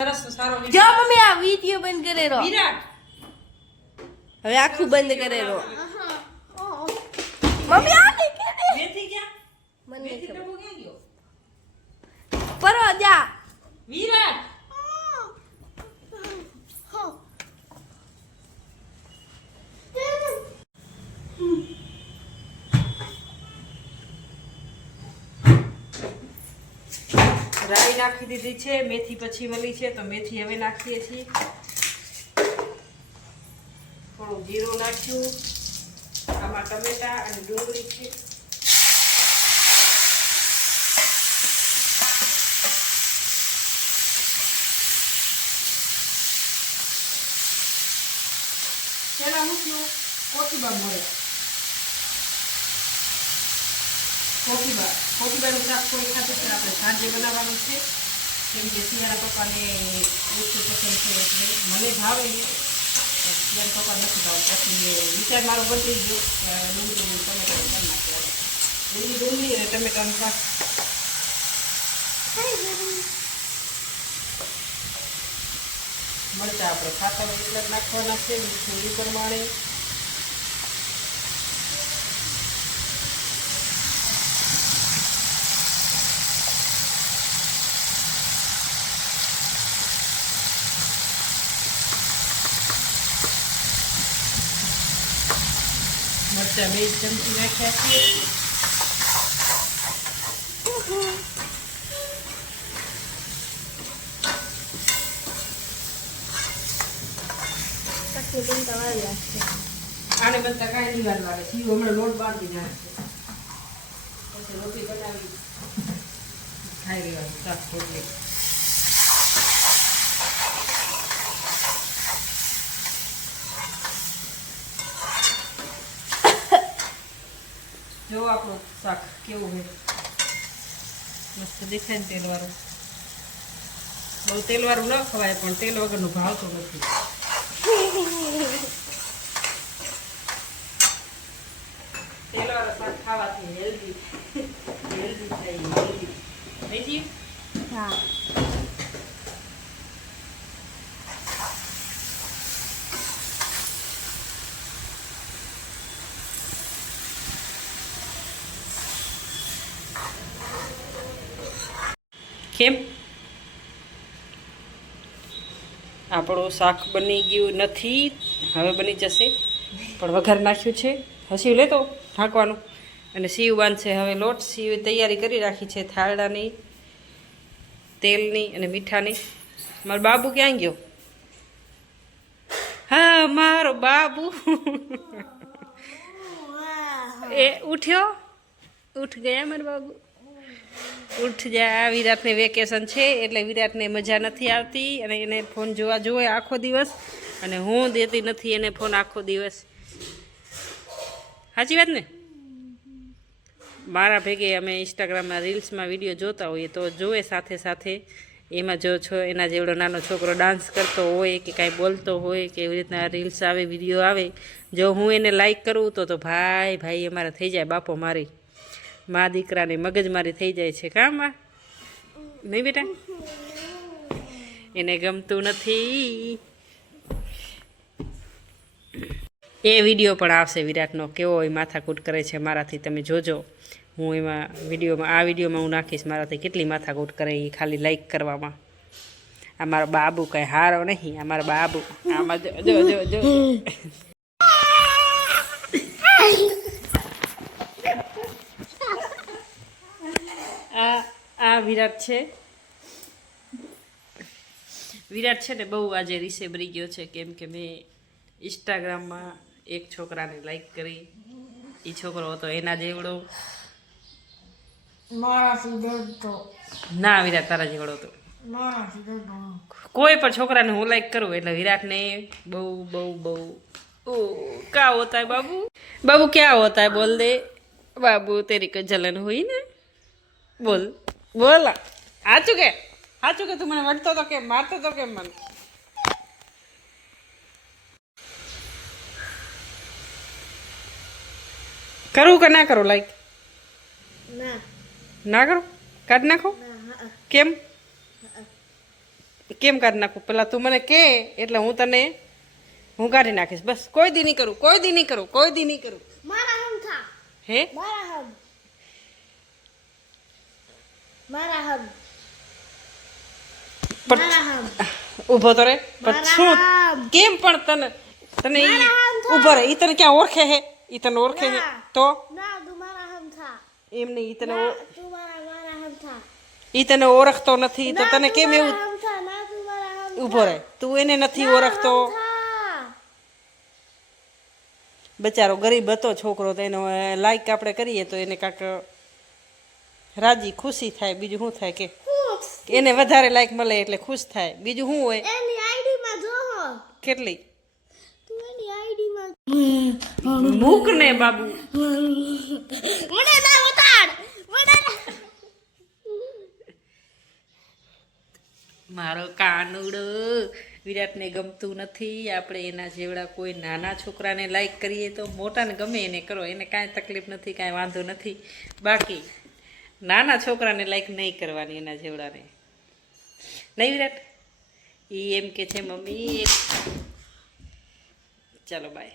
સરસ સારો જો મમ્મી આ વિડિયો બંધ કરે રો વિરાટ. હવે આખું બંધ કરે રો મમ્મી આ કે કે મેથી ક્યાં મને ખબર. જા. વિરાટ. રાઈ નાખી દીધી છે, મેથી પછી મળી છે, તો મેથી હવે નાખીએ છીએ. થોડું જીરું નાખ્યું, આમાં ટમેટા અને ડુંગળી છે. પેલા મૂક્યું કોઠીબા મળે કોઠીબા કોઠીબાનું શાક કોઈ ખાતું છે આપણે સાંજે બનાવવાનું છે. કેમ કે શિયાળા પપ્પાને ઓછું પસંદ છે એટલે મને ભાવે છે શિયાળા પપ્પા નથી ભાવતા. પછી વિચાર મારો બદલી ગયો ડુંગળી ટમેટાનું કરી નાખીએ ડુંગળી ડુંગળી અને ટમેટાનું શાક. મરચાં આપણે ખાતા એટલે જ નાખવાના છે. મીઠું એ પ્રમાણે. મરચાં બે ચમચી નાખ્યા છે આને બનતા કાંઈ નહીં વાર લાગે છે હમણાં લોટ બાંધી નાખશે પછી રોટી બનાવી ખાઈ લેવાનું શાક રોટલી જો આપણું શાક કેવું હોય મસ્ત દેખાય ને તેલવાળું. બહુ તેલવાળું ન ખવાય, પણ તેલ વગરનું ભાવતું નથી. તેલવાળું શાક ખાવાથી હેલ્ધી હેલ્ધી થાય હેલ્ધી થઈ જી હા. કેમ આપણું શાક બની ગયું નથી હવે બની જશે. પણ વઘાર નાખ્યું છે. હસી લેતો ઢાંકવાનું. અને સીવ બાંધશે હવે લોટ. સીવ તૈયારી કરી રાખી છે થાળાની તેલની અને મીઠાની. મારો બાબુ ક્યાં ગયો? હા મારો બાબુ. એ ઉઠ્યો? ઉઠ ગયા મારો બાબુ? ઉઠ જા, વિરાટને વેકેશન છે, એટલે વિરાટને મજા નથી આવતી અને એને ફોન જોવા જોઈએ આખો દિવસ. અને હું દેતી નથી એને ફોન આખો દિવસ. સાચી વાત ને? મારા ભેગે અમે ઇન્સ્ટાગ્રામમાં રીલ્સમાં વીડિયો જોતા હોઈએ તો જોવે સાથે સાથે. એમાં જો છો, એના જેવડો નાનો છોકરો ડાન્સ કરતો હોય કે કાંઈ બોલતો હોય કે એવી રીતના રીલ્સ આવે વીડિયો આવે, જો હું એને લાઈક કરું તો તો ભાઈ ભાઈ અમારે થઈ જાય બાપો મારી. મા દીકરાને મગજમારી થઈ જાય છે કામમાં? નહીં બેટા? એને ગમતું નથી. એ વીડિયો પણ આવશે વિરાટનો. કેવો એ માથાકૂટ કરે છે મારાથી તમે જોજો. હું એમાં વિડીયોમાં, આ વિડીયોમાં હું નાખીશ મારાથી કેટલી માથાકૂટ કરે એ ખાલી લાઈક કરવામાં. આ મારો બાબુ કંઈ હારો નહીં, આ મારો બાબુ. આમાં જો જો જો જો આ આ વિરાટ છે? વિરાટ છે ને બહુ આજે રીસે ભરી ગયો છે કેમ કે મેં ઇન્સ્ટાગ્રામમાં એક છોકરાને લાઈક કરી. એ છોકરો હતો એના જેવડો. ના વિરાટ તારા જેવડો હતો. કોઈ પણ છોકરાને હું લાઈક કરું એટલે વિરાટને બહુ બહુ બહુ. ઓ ક્યાં હોતા બાબુ? બાબુ ક્યાં હોતા હે? બોલ દે. બાબુ તેરી કજલન હોય ને? બોલ. બોલ. સાચું કે? સાચું કે તું મને વળતો તો કેમ મારતો તો કેમ મને? કરું કે ના કરું લાઈક ના. કરું? કાઢી નાખો? કેમ? કેમ કાઢી નાખું? પેલા તું મને કે એટલે હું તને હું કાઢી નાખીશ. બસ કોઈ દી નહીં કરું કોઈ દી નહીં કરું કોઈ દી નહીં કરું. હે? મારા હમ ઊભો તો રે શું? કેમ પણ તને તને ઈ ઊભો રે ઈ તને ક્યાં ઓળખે હે? ઈ તને ઓળખે હે? તો? ના તું મારા હમ થા. એમ નહીં ઈ તને તું મારા મારા હમ થા. ઈ તને ઓળખતો નથી તો તને કેમ એવું ઊભો રે તું એને નથી ઓળખતો. બચારો ગરીબ હતો છોકરો તો એનો લાઈક આપણે કરીએ તો એને કાંક રાજી ખુશી થાય બીજું શું થાય કે? એને વધારે લાઈક મળે એટલે ખુશ થાય. બીજું શું હોય? એની આઈડી માં જો કેટલી? તું એની આઈડી માં મૂક ને બાબુ. મને ના ઉતાર. મને મારો કાનુડો. વિરાટને ગમતું નથી. આપણે એના જેવડા કોઈ નાના છોકરાને લાઈક કરીએ તો મોટાને ગમે એને કરો. એને કાંઈ તકલીફ નથી કાંઈ વાંધો નથી. બાકી નાના છોકરાને લાઈક નહીં કરવાની એના જેવડાને. નહીં વિરાટ? એ એમ કે છે, મમ્મી ચાલો બાય